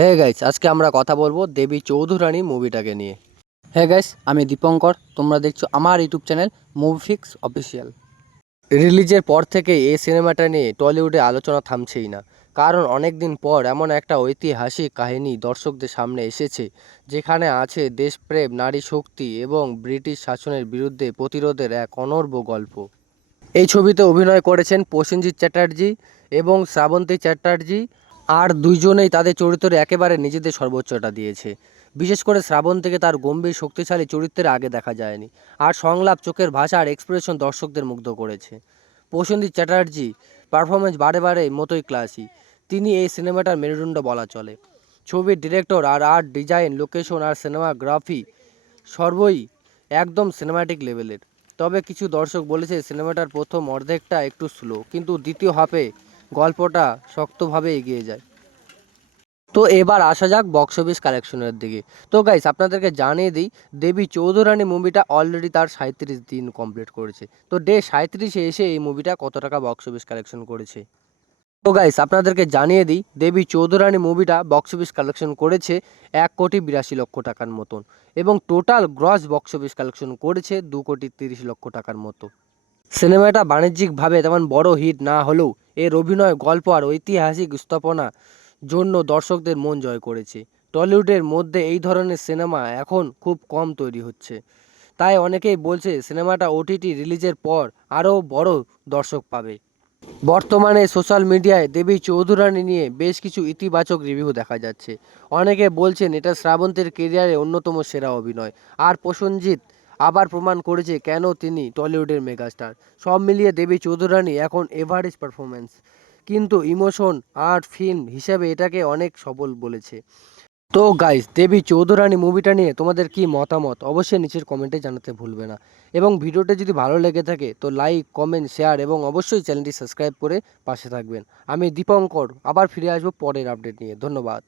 হ্যাঁ গাইস, আজকে আমরা কথা বলবো দেবী চৌধুরানী মুভিটাকে নিয়ে। হ্যাঁ গাইস, আমি দীপঙ্কর, তোমরা দেখছো আমার ইউটিউব চ্যানেল মুভিফিক্স অফিসিয়াল। রিলিজের পর থেকে এই সিনেমাটা নিয়ে টলিউডে আলোচনা থামছেই না। কারণ অনেক দিন পর এমন একটা ঐতিহাসিক কাহিনী দর্শকদের সামনে এসেছে, যেখানে আছে দেশপ্রেম, নারী শক্তি এবং ব্রিটিশ শাসনের বিরুদ্ধে প্রতিরোধের এক অনর্ব গল্প। এই ছবিতে অভিনয় করেছেন প্রসেনজিৎ চ্যাটার্জি এবং শ্রাবন্তী চ্যাটার্জি। আর দুইজনেই তাদের চরিত্রে একেবারে নিজেদের সর্বোচ্চটা দিয়েছে। বিশেষ করে শ্রাবন্তীকে তার গম্ভীর শক্তিশালী চরিত্রের আগে দেখা যায়নি। আর সংলাপ, চোখের ভাষা আর এক্সপ্রেশন দর্শকদের মুগ্ধ করেছে। প্রসেনজিৎ চ্যাটার্জি পারফরমেন্স বারে বারে মতোই ক্লাসি। তিনি এই সিনেমাটার মেরুদণ্ড বলা চলে। ছবির ডিরেক্টর আর আর্ট ডিজাইন, লোকেশন আর সিনেমাগ্রাফি সর্বই একদম সিনেমাটিক লেভেলের। তবে কিছু দর্শক বলেছে সিনেমাটার প্রথম অর্ধেকটা একটু স্লো, কিন্তু দ্বিতীয় হাফে গল্পটা শক্তভাবে এগিয়ে যায়। তো এবার আসা যাক বক্স অফিস কালেকশনের দিকে। তো গাইস, আপনাদেরকে জানিয়ে দিই, দেবী চৌধুরানী মুভিটা অলরেডি তার 37 দিন কমপ্লিট করেছে। তো ডে 37-এ এসে এই মুভিটা কত টাকা বক্স অফিস কালেকশন করেছে। তো গাইস, আপনাদেরকে জানিয়ে দিই, দেবী চৌধুরানী মুভিটা বক্স অফিস কালেকশন করেছে 1,82,00,000 টাকার মতন, এবং total gross box office collection করেছে 2,30,00,000 টাকার মতো। সিনেমাটা বাণিজ্যিকভাবে তেমন বড় হিট না হলেও এর অভিনয়, গল্প আর ঐতিহাসিক স্থাপনা জন্য দর্শকদের মন জয় করেছে। টলিউডের মধ্যে এই ধরনের সিনেমা এখন খুব কম তৈরি হচ্ছে, তাই অনেকেই বলছে সিনেমাটা ওটিটি রিলিজের পর আরও বড় দর্শক পাবে। বর্তমানে সোশ্যাল মিডিয়ায় দেবী চৌধুরানী নিয়ে বেশ কিছু ইতিবাচক রিভিউ দেখা যাচ্ছে। অনেকে বলছেন এটা শ্রাবন্তীর কেরিয়ারে অন্যতম সেরা অভিনয়, আর প্রসেনজিৎ আবার প্রমাণ করেছে কেন তিনি টলিউডের মেগাস্টার। সব মিলিয়ে দেবী চৌধুরানী এখন এভারেজ পারফরমেন্স, কিন্তু ইমোশন আর্ট ফিল্ম হিসেবে এটাকে অনেক সফল বলেছে। তো গাইস, দেবী চৌধুরানী মুভিটা নিয়ে তোমাদের কি মতামত অবশ্যই নিচের কমেন্টে জানাতে ভুলবে না। এবং ভিডিওটা যদি ভালো লেগে থাকে তো লাইক, কমেন্ট, শেয়ার এবং অবশ্যই চ্যানেলটি সাবস্ক্রাইব করে পাশে থাকবেন। আমি দীপঙ্কর আবার ফিরে আসবো পরের আপডেট নিয়ে। ধন্যবাদ।